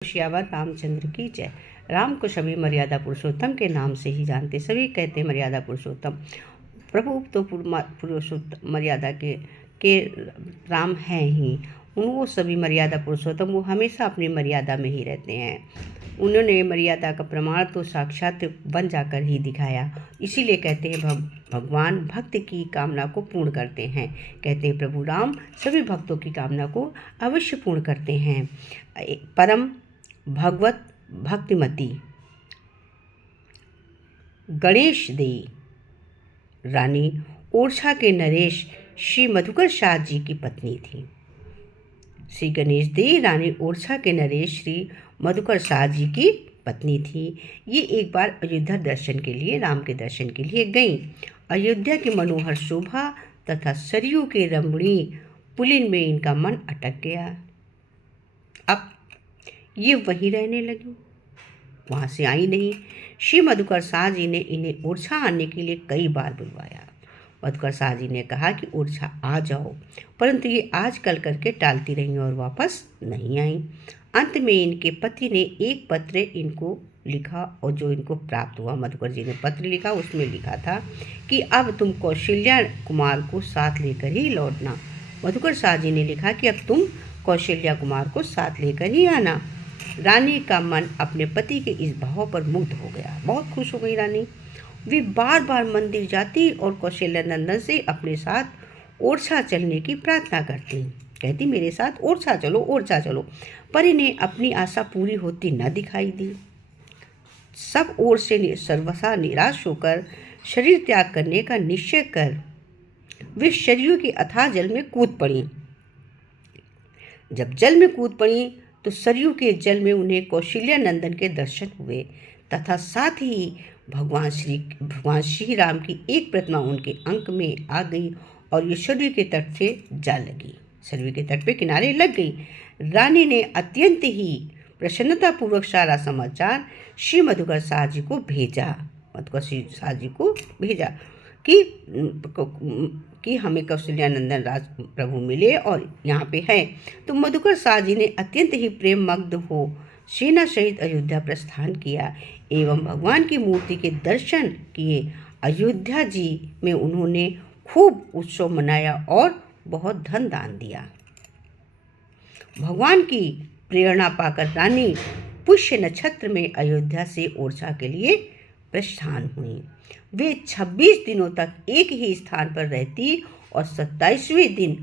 श्यावर रामचंद्र की जय। राम को सभी मर्यादा पुरुषोत्तम के नाम से ही जानते, सभी कहते हैं मर्यादा पुरुषोत्तम। प्रभु तो पुरुषोत्तम मर्यादा के राम हैं ही, उनको सभी मर्यादा पुरुषोत्तम, वो हमेशा अपनी मर्यादा में ही रहते हैं। उन्होंने मर्यादा का प्रमाण तो साक्षात बन जाकर ही दिखाया। इसीलिए कहते हैं भगवान भक्त की कामना को पूर्ण करते हैं। कहते हैं प्रभु राम सभी भक्तों की कामना को अवश्य पूर्ण करते हैं। परम भगवत भक्तिमती गणेश देई रानी ओरछा के नरेश श्री मधुकर शाह जी की पत्नी थी। श्री गणेश देई रानी ओरछा के नरेश श्री मधुकर शाह जी की पत्नी थी। ये एक बार अयोध्या दर्शन के लिए, राम के दर्शन के लिए गईं। अयोध्या की मनोहर शोभा तथा सरयू के रमणीय पुलिन में इनका मन अटक गया। अब ये वहीं रहने लगी, वहाँ से आई नहीं। श्री मधुकर शाह जी ने इन्हें ओरछा आने के लिए कई बार बुलवाया। मधुकर शाह जी ने कहा कि ओरछा आ जाओ, परंतु ये आज कल करके टालती रहीं और वापस नहीं आई। अंत में इनके पति ने एक पत्र इनको लिखा, और जो इनको प्राप्त हुआ, मधुकर जी ने पत्र लिखा, उसमें लिखा था कि अब तुम कौशल्या कुमार को साथ लेकर ही लौटना। मधुकर शाह जी ने लिखा कि अब तुम कौशल्या कुमार को साथ लेकर ही आना। रानी का मन अपने पति के इस भाव पर मुग्ध हो गया, बहुत खुश हो गई रानी। वे बार बार मंदिर जाती और कौशल्या नंदन से अपने साथ ओरछा चलने की प्रार्थना करती। कहती मेरे साथ ओरछा चलो, ओरछा चलो, पर इन्हें अपनी आशा पूरी होती न दिखाई दी। सब ओर से सर्वथा निराश होकर शरीर त्याग करने का निश्चय कर वे सरयू के अथाह जल में कूद पड़ी। जब जल में कूद पड़ी तो सरयू के जल में उन्हें कौशल्या नंदन के दर्शन हुए तथा साथ ही भगवान श्री राम की एक प्रतिमा उनके अंक में आ गई और ये सरयू के तट से जा लगी, सरयू के तट पे किनारे लग गई। रानी ने अत्यंत ही प्रसन्नतापूर्वक सारा समाचार श्री मधुकर शाह जी को भेजा, कि हमें कौशल्या नंदन राज प्रभु मिले और यहाँ पे है। तो मधुकर शाह जी ने अत्यंत ही प्रेम मग्न हो सेना सहित अयोध्या प्रस्थान किया एवं भगवान की मूर्ति के दर्शन किए। अयोध्या जी में उन्होंने खूब उत्सव मनाया और बहुत धन दान दिया। भगवान की प्रेरणा पाकर रानी पुष्य नक्षत्र में अयोध्या से ओरछा के लिए प्रस्थान हुई। वे 26 दिनों तक एक ही स्थान पर रहती और 27वें दिन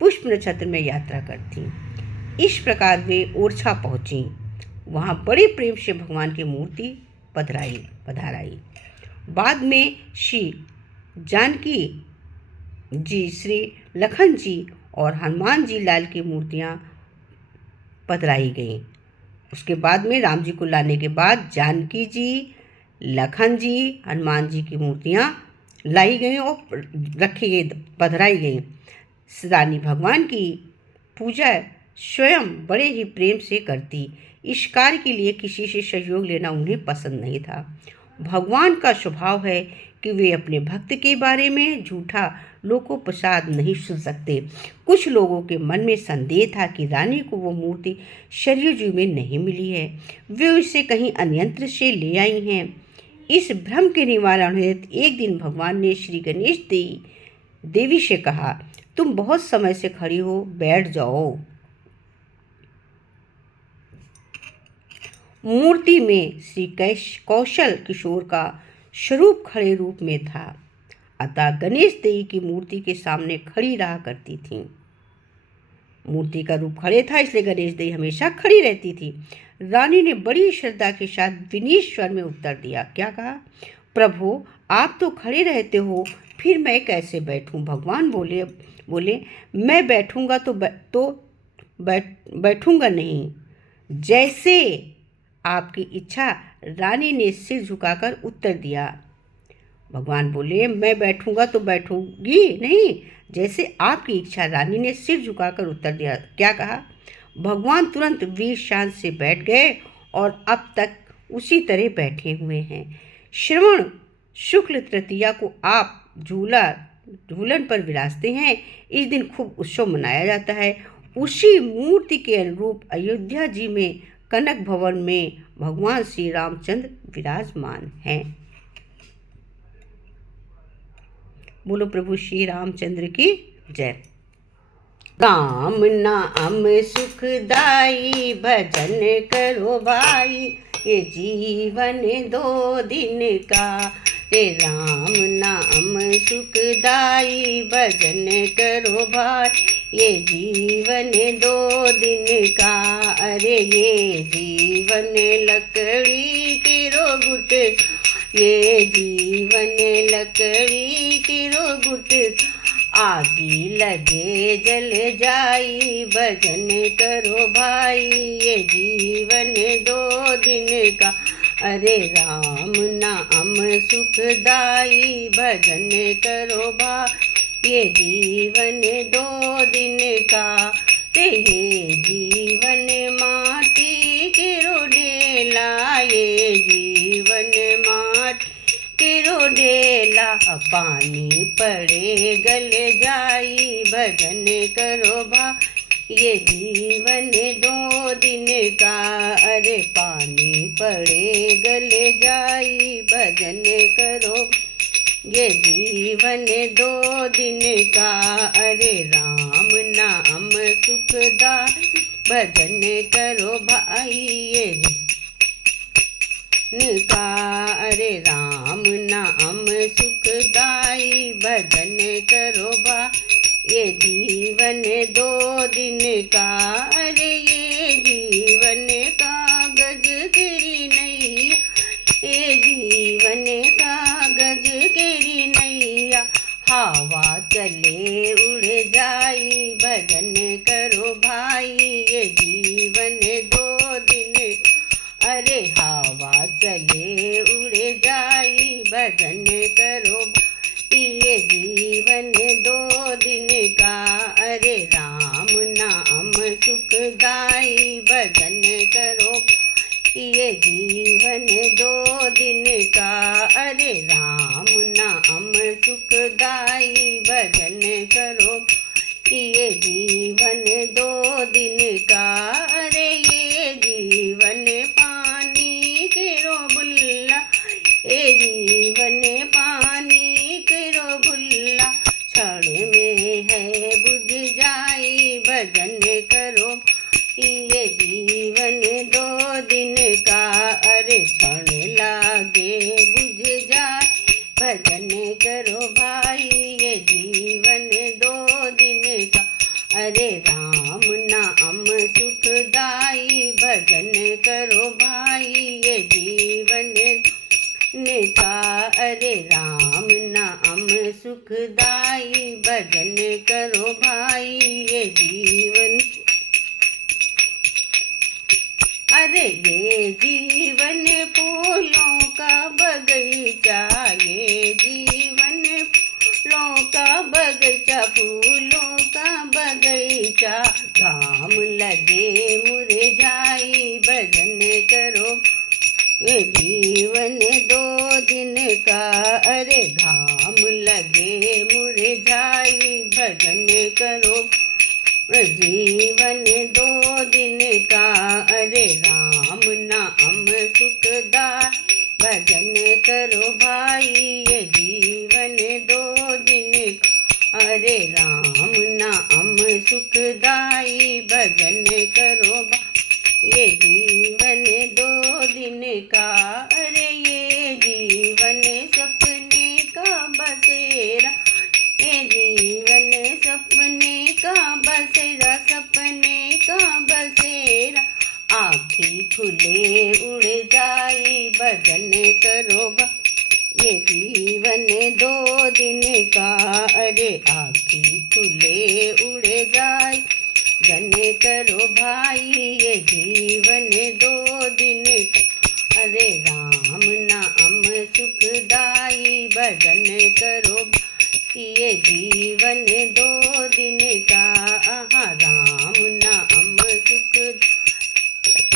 पुष्प नक्षत्र में यात्रा करती। इस प्रकार वे ओरछा पहुंची। वहां बड़े प्रेम से भगवान की मूर्ति पधराई। बाद में श्री जानकी जी, श्री लखन जी और हनुमान जी लाल की मूर्तियां पधराई गईं। उसके बाद में राम जी को लाने के बाद जानकी जी, लखन जी, हनुमान जी की मूर्तियां लाई गईं और रखी गई, पधराई गईं। रानी भगवान की पूजा स्वयं बड़े ही प्रेम से करती। इस कार्य के लिए किसी से सहयोग लेना उन्हें पसंद नहीं था। भगवान का स्वभाव है कि वे अपने भक्त के बारे में झूठा लोकोपसाद नहीं सुन सकते। कुछ लोगों के मन में संदेह था कि रानी को वो मूर्ति सरयू जी में नहीं मिली है, वे उसे कहीं अन्यत्र से ले आई हैं। इस भ्रम के निवारण हेतु एक दिन भगवान ने श्री गणेश देवी से कहा, तुम बहुत समय से खड़ी हो, बैठ जाओ। मूर्ति में श्री कौशल किशोर का स्वरूप खड़े रूप में था, अतः गणेश देवी की मूर्ति के सामने खड़ी रहा करती थी। मूर्ति का रूप खड़े था, इसलिए गणेश देवी हमेशा खड़ी रहती थी। रानी ने बड़ी श्रद्धा के साथ विनीत स्वर में उत्तर दिया। क्या कहा? प्रभु आप तो खड़े रहते हो, फिर मैं कैसे बैठूं? भगवान बोले मैं बैठूंगा तो बैठूंगा नहीं, जैसे आपकी इच्छा। रानी ने सिर झुकाकर उत्तर दिया। भगवान बोले मैं बैठूंगा तो बैठूंगी नहीं, जैसे आपकी इच्छा। रानी ने सिर झुकाकर उत्तर दिया। क्या कहा? भगवान तुरंत वीर शांत से बैठ गए और अब तक उसी तरह बैठे हुए हैं। श्रवण शुक्ल तृतीया को आप झूलन पर विराजते हैं। इस दिन खूब उत्सव मनाया जाता है। उसी मूर्ति के अनुरूप अयोध्या जी में कनक भवन में भगवान श्री रामचंद्र विराजमान हैं। बोलो प्रभु श्री रामचंद्र की जय। राम नाम सुखदाई भजन करो भाई, ये जीवन 2 दिन का। रे राम नाम सुखदाई भजन करो भाई, ये जीवन 2 दिन का। अरे ये जीवन लकड़ी की रोगुट, ये जीवन लकड़ी की रोगुट। आगी लगे जल जाई भजन करो भाई, ये जीवन 2 दिन का। अरे राम नाम सुखदाई भजन करो भाई, ये जीवन 2 दिन का। ये जीवन माटी की रोडेला, ये जीवन माटी की रोडेला। पानी पड़े गल जाई भजन करो भाई, ये जीवन 2 दिन का। अरे पानी पड़े गल जाई भजन करो, ये जीवन 2 दिन का। अरे राम नाम सुखदाई भजन करो भाई, ये का। अरे राम नाम सुखदाई भजन करो भाई, ये जीवन 2 दिन का। अरे ये जीवन कागज गिरी नैया, ये जीवन कागज गिरी नैया। हवा चले उड़ जाई भजन करो भाई, ये जीवन 2 दिन। अरे हवा चले उड़ जाई भजन करो, ये जीवन 2 दिन का। अरे राम नाम सुखदाई भजन करो, ये जीवन 2 दिन का। अरे राम नाम सुखदाई भजन करो, ये जीवन 2 दिन का। अरे ये जीवन पानी के बुल्ला, ये जीवन पानी के बुल्ला। क्षण में है बुझ जाई भजन करो, ये जीवन 2 दिन का। अरे क्षण लागे बुझ जाए भजन करो भाई, ये जीवन 2 दिन का। अरे राम नाम सुखदाई भजन करो भाई, ये जीवन का। अरे राम नाम सुखदाई भजन करो भाई, ये जीवन। अरे ये जीवन फूलों का बगीचा, ये जीवन फूलों का बगीचा, फूलों का बगीचा। घाम लगे मुरझाई भजन करो, ये जीवन 2 दिन का। अरे घाम लगे मुरझाई भजन करो, जीवन 2 दिन का। अरे राम नाम सुखदाई भजन करो भाई, ये जीवन 2 दिन का। अरे राम नाम सुखदाई भजन करो भाई, ये जीवन 2 दिन का। अरे ये जीवन सपने का बसेरा, ये जीवन सपने का बसेरा, सपने का बसेरा। आँखी खुले उड़ जाई भजन करो भाई, ये जीवन 2 दिन का। अरे आँखी खुले उड़ जाई भजन करो भाई, ये जीवन 2 दिन का। अरे राम नाम सुखदाई भजन करो, ये जीवन 2 दिन का। राम नाम सुख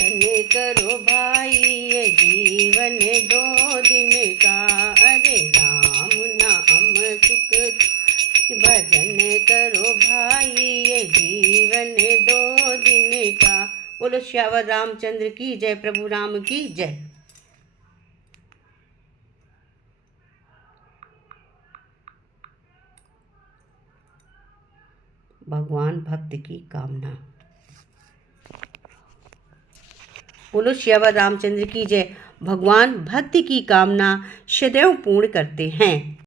भजन करो भाई, ये जीवन 2 दिन का। अरे राम नाम सुख भजन करो भाई, ये जीवन 2 दिन का। बोलो श्यावर रामचंद्र की जय, प्रभु राम की जय। भगवान भक्त की कामना। बोलो श्यावर रामचंद्र की जय। भगवान भक्त की कामना सदैव पूर्ण करते हैं।